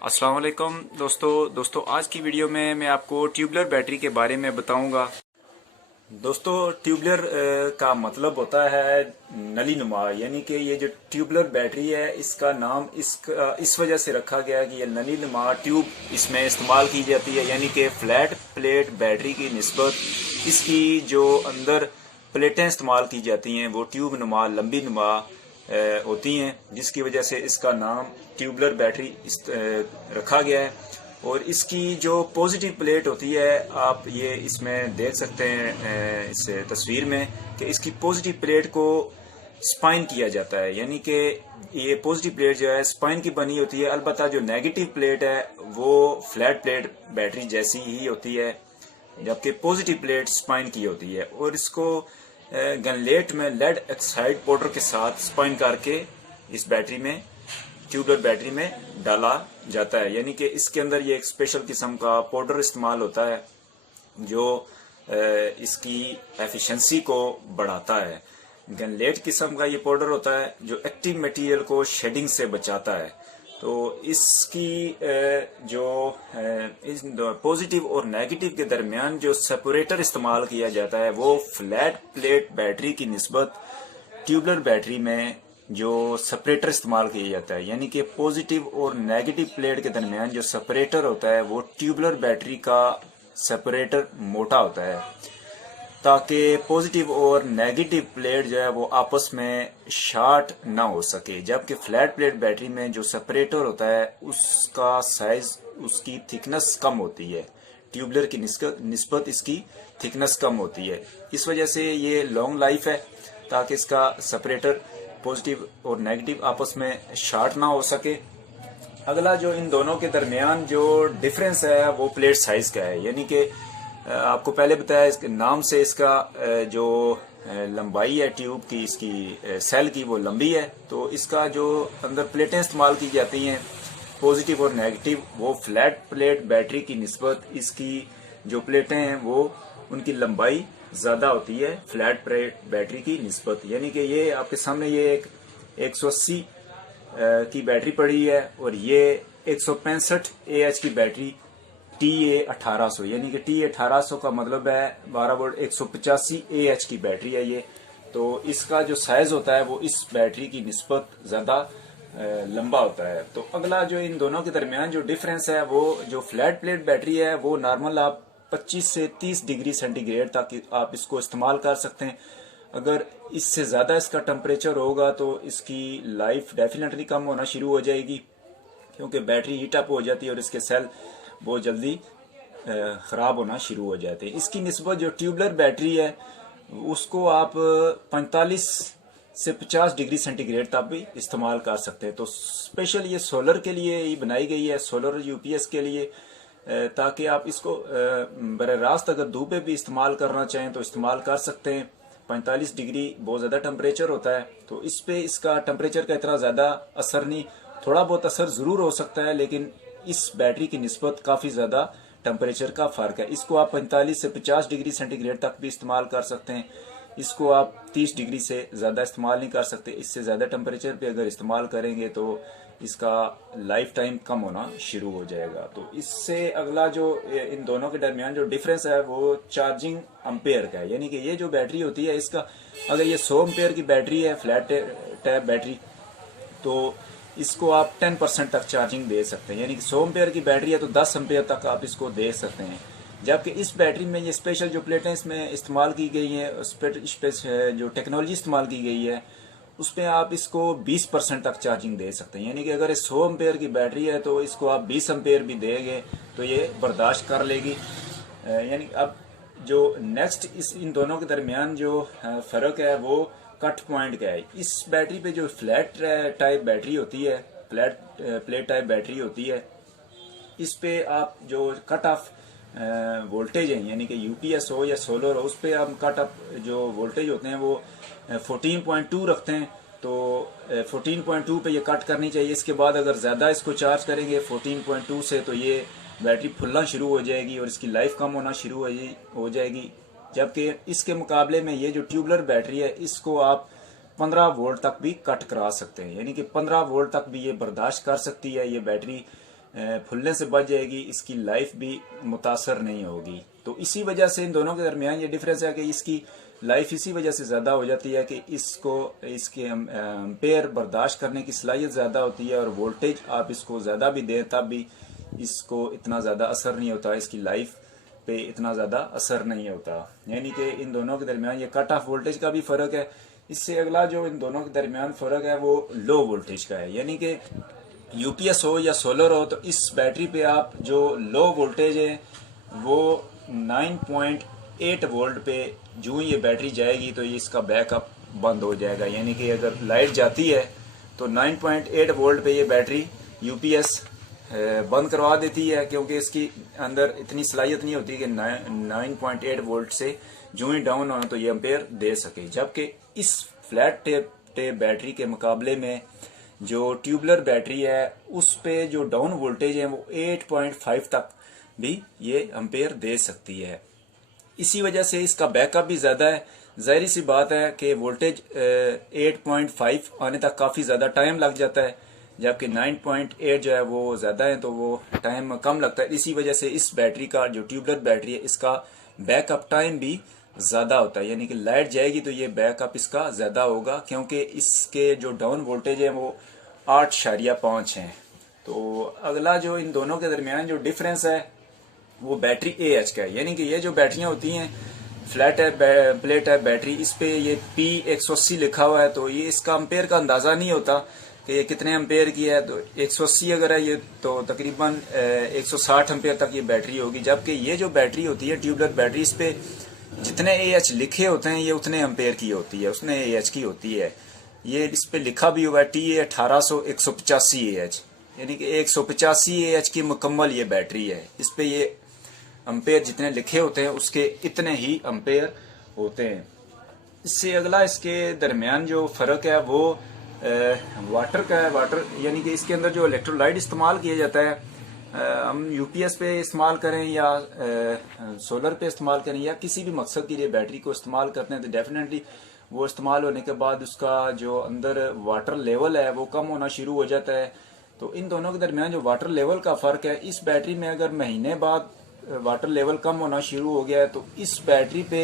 अस्सलाम वालेकुम दोस्तों आज की वीडियो में मैं आपको ट्यूबलर बैटरी के बारे में बताऊंगा। दोस्तों ट्यूबलर का मतलब होता है नली नुमा, यानी कि ये जो ट्यूबलर बैटरी है इसका नाम इस वजह से रखा गया कि ये नली नुमा ट्यूब इसमें इस्तेमाल की जाती है, यानी कि फ्लैट प्लेट बैटरी की निस्बत इसकी जो अंदर प्लेटें इस्तेमाल की जाती हैं वो ट्यूब नुमा लंबी नुमा होती हैं, जिसकी वजह से इसका नाम ट्यूबलर बैटरी रखा गया है। और इसकी जो पॉजिटिव प्लेट होती है आप ये इसमें देख सकते हैं इस तस्वीर में कि इसकी पॉजिटिव प्लेट को स्पाइन किया जाता है, यानी कि ये पॉजिटिव प्लेट जो है स्पाइन की बनी होती है। अलबत्ता जो नेगेटिव प्लेट है वो फ्लैट प्लेट बैटरी जैसी ही होती है, जबकि पॉजिटिव प्लेट स्पाइन की होती है। और इसको गनलेट में लेड ऑक्साइड पाउडर के साथ स्पाइन करके इस बैटरी में ट्यूबलर बैटरी में डाला जाता है, यानी कि इसके अंदर ये एक स्पेशल किस्म का पाउडर इस्तेमाल होता है जो इसकी एफिशिएंसी को बढ़ाता है। गनलेट किस्म का ये पाउडर होता है जो एक्टिव मटेरियल को शेडिंग से बचाता है। तो इसकी जो इस पॉजिटिव और नेगेटिव के दरमियान जो सेपरेटर इस्तेमाल किया जाता है वो फ्लैट प्लेट बैटरी की निस्बत ट्यूबलर बैटरी में जो सेपरेटर इस्तेमाल किया जाता है, यानी कि पॉजिटिव और नेगेटिव प्लेट के दरमियान जो सेपरेटर होता है वो ट्यूबलर बैटरी का सेपरेटर मोटा होता है, ताकि पॉजिटिव और नेगेटिव प्लेट जो है वो आपस में शॉर्ट ना हो सके। जबकि फ्लैट प्लेट बैटरी में जो सेपरेटर होता है उसका साइज उसकी थिकनेस कम होती है, ट्यूबलर की निस्बत इसकी थिकनेस कम होती है। इस वजह से ये लॉन्ग लाइफ है, ताकि इसका सेपरेटर पॉजिटिव और नेगेटिव आपस में शॉर्ट ना हो सके। अगला जो इन दोनों के दरमियान जो डिफरेंस है वो प्लेट साइज का है, यानी कि आपको पहले बताया इसके नाम से इसका जो लंबाई है ट्यूब की, इसकी सेल की वो लंबी है। तो इसका जो अंदर प्लेटें इस्तेमाल की जाती हैं पॉजिटिव और नेगेटिव वो फ्लैट प्लेट बैटरी की निस्बत इसकी जो प्लेटें हैं वो उनकी लंबाई ज़्यादा होती है फ्लैट प्लेट बैटरी की निस्बत। यानी कि ये आपके सामने ये एक 180 की बैटरी पड़ी है और ये 165 AH की बैटरी TA1800, यानी कि TA1800 का मतलब है 12 वोल्ट 185 AH की बैटरी है ये। तो इसका जो साइज होता है वो इस बैटरी की निस्बत ज़्यादा लंबा होता है। तो अगला जो इन दोनों के दरमियान जो डिफरेंस है वो जो फ्लैट प्लेट बैटरी है वो नॉर्मल आप 25 से 30 डिग्री सेंटीग्रेड तक आप इसको इस्तेमाल कर सकते हैं। अगर इससे ज़्यादा इसका टेम्परेचर होगा तो इसकी लाइफ डेफिनेटली कम होना शुरू हो जाएगी, क्योंकि बैटरी हीट अप हो जाती है और इसके सेल बहुत जल्दी ख़राब होना शुरू हो जाते हैं। इसकी निस्बत जो ट्यूबलर बैटरी है उसको आप 45 से 50 डिग्री सेंटीग्रेड तक भी इस्तेमाल कर सकते हैं। तो स्पेशल ये सोलर के लिए ही बनाई गई है, सोलर UPS के लिए, ताकि आप इसको बर रास्त अगर धूप पे भी इस्तेमाल करना चाहें तो इस्तेमाल कर सकते हैं। 45 डिग्री बहुत ज़्यादा टेम्परेचर होता है, तो इस पे इसका टेम्परेचर का इतना ज़्यादा असर नहीं, थोड़ा बहुत असर ज़रूर हो सकता है, लेकिन इस बैटरी की निस्बत काफ़ी ज़्यादा टेम्परेचर का फ़र्क है। इसको आप 45 से 50 डिग्री सेंटीग्रेड तक भी इस्तेमाल कर सकते हैं। इसको आप 30 डिग्री से ज़्यादा इस्तेमाल नहीं कर सकते। इससे ज़्यादा टेम्परेचर पे अगर इस्तेमाल करेंगे तो इसका लाइफ टाइम कम होना शुरू हो जाएगा। तो इससे अगला जो इन दोनों के दरमियान जो डिफरेंस है वो चार्जिंग अम्पेयर का है, यानी कि ये जो बैटरी होती है इसका अगर ये 100 एम्पेयर की बैटरी है फ्लैट टाइप बैटरी, तो इसको आप 10% तक चार्जिंग दे सकते हैं, यानी कि 100 एम्पेयर की बैटरी है तो 10 एम्पेयर तक आप इसको दे सकते हैं। जबकि इस बैटरी में ये स्पेशल जो प्लेटें इसमें इस्तेमाल की गई हैं, जो टेक्नोलॉजी इस्तेमाल की गई है उस पर आप इसको 20% तक चार्जिंग दे सकते हैं। यानी कि अगर 100 एम्पेयर की बैटरी है तो इसको आप 20 एम्पेयर भी देंगे तो ये बर्दाश्त कर लेगी। यानी अब जो नेक्स्ट इन दोनों के दरमियान जो फ़र्क है वो कट पॉइंट का है। इस बैटरी पे जो फ्लैट टाइप बैटरी होती है, फ्लैट प्लेट टाइप बैटरी होती है, इस पे आप जो कट ऑफ वोल्टेज है, यानी कि UPS हो या सोलर हो, उस पे आप कट ऑफ जो वोल्टेज होते हैं वो 14.2 रखते हैं। तो 14.2 पे ये कट करनी चाहिए। इसके बाद अगर ज़्यादा इसको चार्ज करेंगे 14.2 से तो ये बैटरी फुलना शुरू हो जाएगी और इसकी लाइफ कम होना शुरू हो जाएगी। जबकि इसके मुकाबले में ये जो ट्यूबलर बैटरी है इसको आप 15 वोल्ट तक भी कट करा सकते हैं, यानी कि 15 वोल्ट तक भी ये बर्दाश्त कर सकती है ये बैटरी। फुलने से बच जाएगी, इसकी लाइफ भी मुतासर नहीं होगी। तो इसी वजह से इन दोनों के दरमियान ये डिफरेंस है कि इसकी लाइफ इसी वजह से ज़्यादा हो जाती है कि इसको इसके एम्पेयर बर्दाश्त करने की सलाहियत ज़्यादा होती है, और वोल्टेज आप इसको ज़्यादा भी दें तब भी इसको इतना ज़्यादा असर नहीं होता, इसकी लाइफ पे इतना ज़्यादा असर नहीं होता। यानी कि इन दोनों के दरमियान ये कट ऑफ वोल्टेज का भी फ़र्क है। इससे अगला जो इन दोनों के दरमियान फ़र्क है वो लो वोल्टेज का है। यानी कि यूपीएस हो या सोलर हो, तो इस बैटरी पे आप जो लो वोल्टेज है वो 9.8 वोल्ट पे जो ही ये बैटरी जाएगी तो ये इसका बैकअप बंद हो जाएगा। यानी कि अगर लाइट जाती है तो 9.8 वोल्ट पे ये बैटरी यूपीएस बंद करवा देती है, क्योंकि इसकी अंदर इतनी सलाहियत नहीं होती कि 9.8 वोल्ट से जो ही डाउन होना तो ये एम्पेयर दे सके। जबकि इस फ्लैट टेप बैटरी के मुकाबले में जो ट्यूबलर बैटरी है उस पे जो डाउन वोल्टेज है वो 8.5 तक भी ये एम्पेयर दे सकती है। इसी वजह से इसका बैकअप भी ज़्यादा है। जाहिर सी बात है कि वोल्टेज 8.5 आने तक काफ़ी ज़्यादा टाइम लग जाता है, जबकि 9.8 जो है वो ज़्यादा है तो वो टाइम कम लगता है। इसी वजह से इस बैटरी का जो ट्यूबलर बैटरी है इसका बैकअप टाइम भी ज़्यादा होता है। यानी कि लाइट जाएगी तो ये बैकअप इसका ज़्यादा होगा, क्योंकि इसके जो डाउन वोल्टेज है वो 8.5 है। तो अगला जो इन दोनों के दरमियान जो डिफरेंस है वो बैटरी AH का है। यानी कि ये जो बैटरियां होती हैं फ्लैट है प्लेट है बैटरी, इस पे ये P180 लिखा हुआ है, तो ये इसका एम्पेयर का अंदाज़ा नहीं होता कि ये कितने एम्पेयर की है। तो 180 अगर है ये तो तकरीबन 160 एम्पेयर तक ये बैटरी होगी। जबकि ये जो बैटरी होती है ट्यूबलर बैटरी, इस पे जितने AH लिखे होते हैं ये उतने एम्पेयर की होती है, उसने AH की होती है। ये इस पे लिखा भी हुआ है TA1800 185 AH, यानी कि 185 AH की मुकम्मल ये बैटरी है। इस पे ये एम्पेयर जितने लिखे होते हैं उसके इतने ही एम्पेयर होते हैं। इससे अगला इसके दरमियान जो फ़र्क है वो वाटर का है। वाटर यानी कि इसके अंदर जो इलेक्ट्रोलाइट इस्तेमाल किया जाता है, हम यूपीएस पे इस्तेमाल करें या सोलर पे इस्तेमाल करें या किसी भी मकसद के लिए बैटरी को इस्तेमाल करते हैं, तो डेफिनेटली वो इस्तेमाल होने के बाद उसका जो अंदर वाटर लेवल है वो कम होना शुरू हो जाता है। तो इन दोनों के दरमियान जो वाटर लेवल का फ़र्क है, इस बैटरी में अगर महीने बाद वाटर लेवल कम होना शुरू हो गया है तो इस बैटरी पे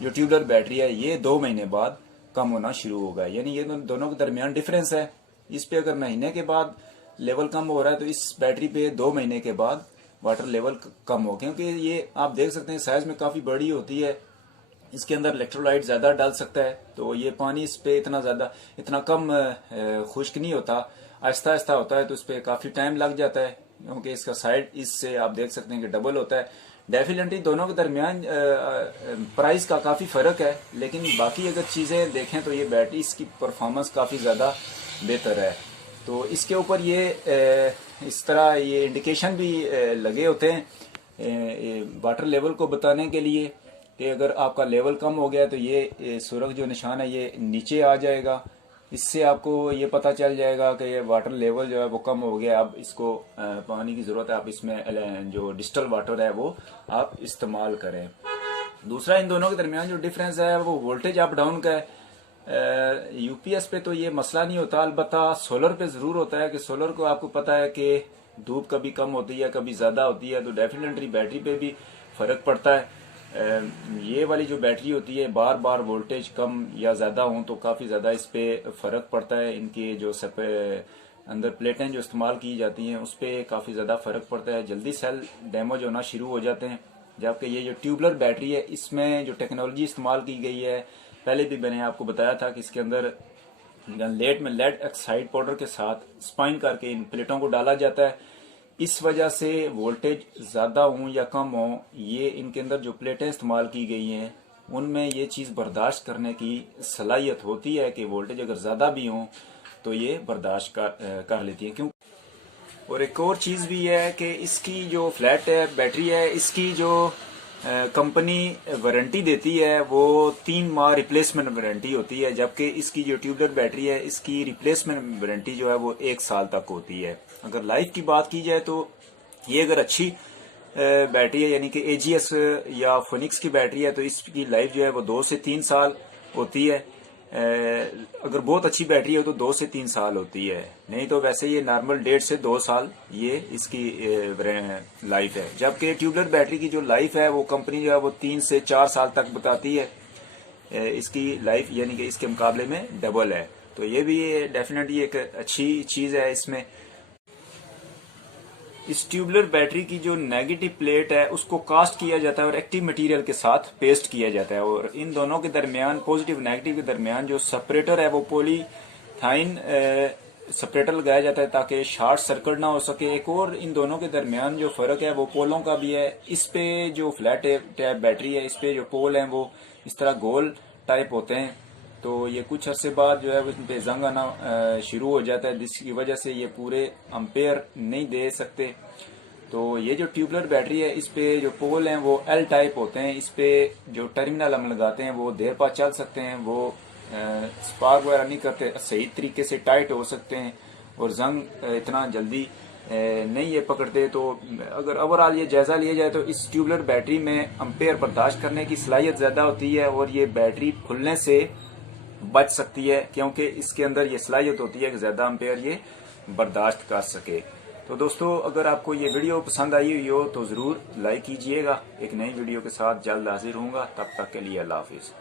जो ट्यूबलर बैटरी है ये 2 महीने बाद कम होना शुरू होगा। यानी ये दोनों के दरमियान डिफरेंस है। इस पे अगर महीने के बाद लेवल कम हो रहा है तो इस बैटरी पे 2 महीने के बाद वाटर लेवल कम हो, क्योंकि ये आप देख सकते हैं साइज में काफ़ी बड़ी होती है, इसके अंदर इलेक्ट्रोलाइट ज़्यादा डाल सकता है, तो ये पानी इस पे इतना कम खुश्क नहीं होता, आहिस्ता आहिस्ता होता है, तो इस पे काफ़ी टाइम लग जाता है, क्योंकि इसका साइड इससे आप देख सकते हैं कि डबल होता है। डेफिनेटली दोनों के दरमियान प्राइस का काफ़ी फ़र्क है, लेकिन बाकी अगर चीज़ें देखें तो ये बैटरी इसकी परफॉर्मेंस काफ़ी ज़्यादा बेहतर है। तो इसके ऊपर ये इस तरह ये इंडिकेशन भी लगे होते हैं वाटर लेवल को बताने के लिए कि अगर आपका लेवल कम हो गया तो ये सुरख जो निशान है ये नीचे आ जाएगा। इससे आपको ये पता चल जाएगा कि ये वाटर लेवल जो है वो कम हो गया, अब इसको पानी की ज़रूरत है, आप इसमें जो डिस्टिल वाटर है वो आप इस्तेमाल करें। दूसरा इन दोनों के दरमियान जो डिफरेंस है वो वोल्टेज अप डाउन का है। यूपीएस पे तो ये मसला नहीं होता, अलबत्ता सोलर पे ज़रूर होता है कि सोलर को आपको पता है कि धूप कभी कम होती है कभी ज़्यादा होती है, तो डेफिनेटली बैटरी पे भी फ़र्क पड़ता है। ये वाली जो बैटरी होती है बार बार वोल्टेज कम या ज़्यादा हो तो काफ़ी ज़्यादा इस पर फ़र्क पड़ता है। इनके जो अंदर प्लेटें जो इस्तेमाल की जाती हैं उस पर काफ़ी ज़्यादा फ़र्क पड़ता है, जल्दी सेल डैमेज होना शुरू हो जाते हैं। जबकि ये जो ट्यूबलर बैटरी है इसमें जो टेक्नोलॉजी इस्तेमाल की गई है, पहले भी मैंने आपको बताया था कि इसके अंदर लेड में लेड ऑक्साइड पाउडर के साथ स्पाइन करके इन प्लेटों को डाला जाता है। इस वजह से वोल्टेज ज़्यादा हो या कम हो, ये इनके अंदर जो प्लेटें इस्तेमाल की गई हैं उनमें ये चीज़ बर्दाश्त करने की सलाहियत होती है कि वोल्टेज अगर ज़्यादा भी हो तो ये बर्दाश्त कर लेती है। क्यों? और एक और चीज़ भी है कि इसकी जो फ्लैट बैटरी है इसकी जो कंपनी वारंटी देती है वो 3 माह रिप्लेसमेंट वारंटी होती है, जबकि इसकी जो ट्यूबलर बैटरी है इसकी रिप्लेसमेंट वारंटी जो है वो 1 साल तक होती है। अगर लाइफ की बात की जाए तो ये अगर अच्छी बैटरी है यानी कि AGS या फोनिक्स की बैटरी है तो इसकी लाइफ जो है वो 2 से 3 साल होती है। अगर बहुत अच्छी बैटरी हो तो 2 से 3 साल होती है, नहीं तो वैसे ये नॉर्मल 1.5 से 2 साल ये इसकी लाइफ है। जबकि ट्यूबलर बैटरी की जो लाइफ है वो कंपनी जो है वो 3 से 4 साल तक बताती है इसकी लाइफ, यानी कि इसके मुकाबले में डबल है। तो ये भी डेफिनेटली एक अच्छी चीज है इसमें। इस ट्यूबलर बैटरी की जो नेगेटिव प्लेट है उसको कास्ट किया जाता है और एक्टिव मटेरियल के साथ पेस्ट किया जाता है, और इन दोनों के दरमियान, पॉजिटिव नेगेटिव के दरमियान जो सेपरेटर है वो पॉलीथाइन सेपरेटर लगाया जाता है ताकि शॉर्ट सर्किट ना हो सके। एक और इन दोनों के दरमियान जो फर्क है वो पोलों का भी है। इस पे जो फ्लैट टाइप बैटरी है, इस पे जो पोल हैं वो इस तरह गोल टाइप होते हैं, तो ये कुछ अरसे बाद जो है उस पे जंग आना शुरू हो जाता है, जिसकी वजह से ये पूरे अम्पेयर नहीं दे सकते। तो ये जो ट्यूबलर बैटरी है इस पे जो पोल हैं वो एल टाइप होते हैं, इस पे जो टर्मिनल हम लगाते हैं वो देर बाद चल सकते हैं, वो स्पार्क वगैरह नहीं करते, सही तरीके से टाइट हो सकते हैं और जंग इतना जल्दी नहीं ये पकड़ते। तो अगर ओवरऑल ये जायजा लिया जाए तो इस ट्यूबलर बैटरी में अम्पेयर बर्दाश्त करने की सलाहियत ज्यादा होती है और ये बैटरी फुलने से बच सकती है, क्योंकि इसके अंदर ये सलाहियत होती है कि ज्यादा अम्पेयर ये बर्दाश्त कर सके। तो दोस्तों, अगर आपको ये वीडियो पसंद आई हुई हो तो जरूर लाइक कीजिएगा। एक नई वीडियो के साथ जल्द हाजिर होऊंगा, तब तक के लिए अल्लाह हाफिज।